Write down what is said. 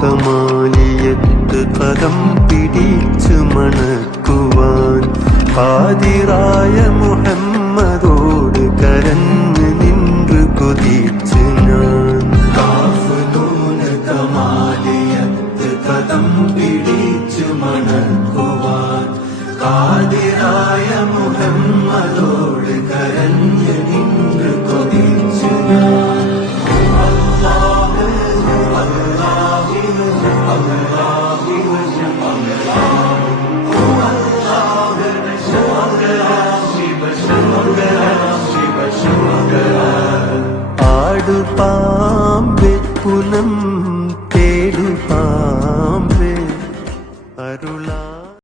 കമാലിയത്ത് പദം പിടിച്ചു മണക്കുവാൻ ഖാദിറായ മുഹമ്മദോട് കരഞ്ഞു നിன்று കൊതിച്ചു ഞാൻ കമാലിയത്ത് പദം പിടിച്ചു മണക്കുവാൻ ഖാദിറായ മുഹമ്മദോട് കരഞ്ഞു നിன்று കൊതിച്ചു ഞാൻ ആടുപാമ്പേ പുനം തേടുപാമ്പേ അരുളാ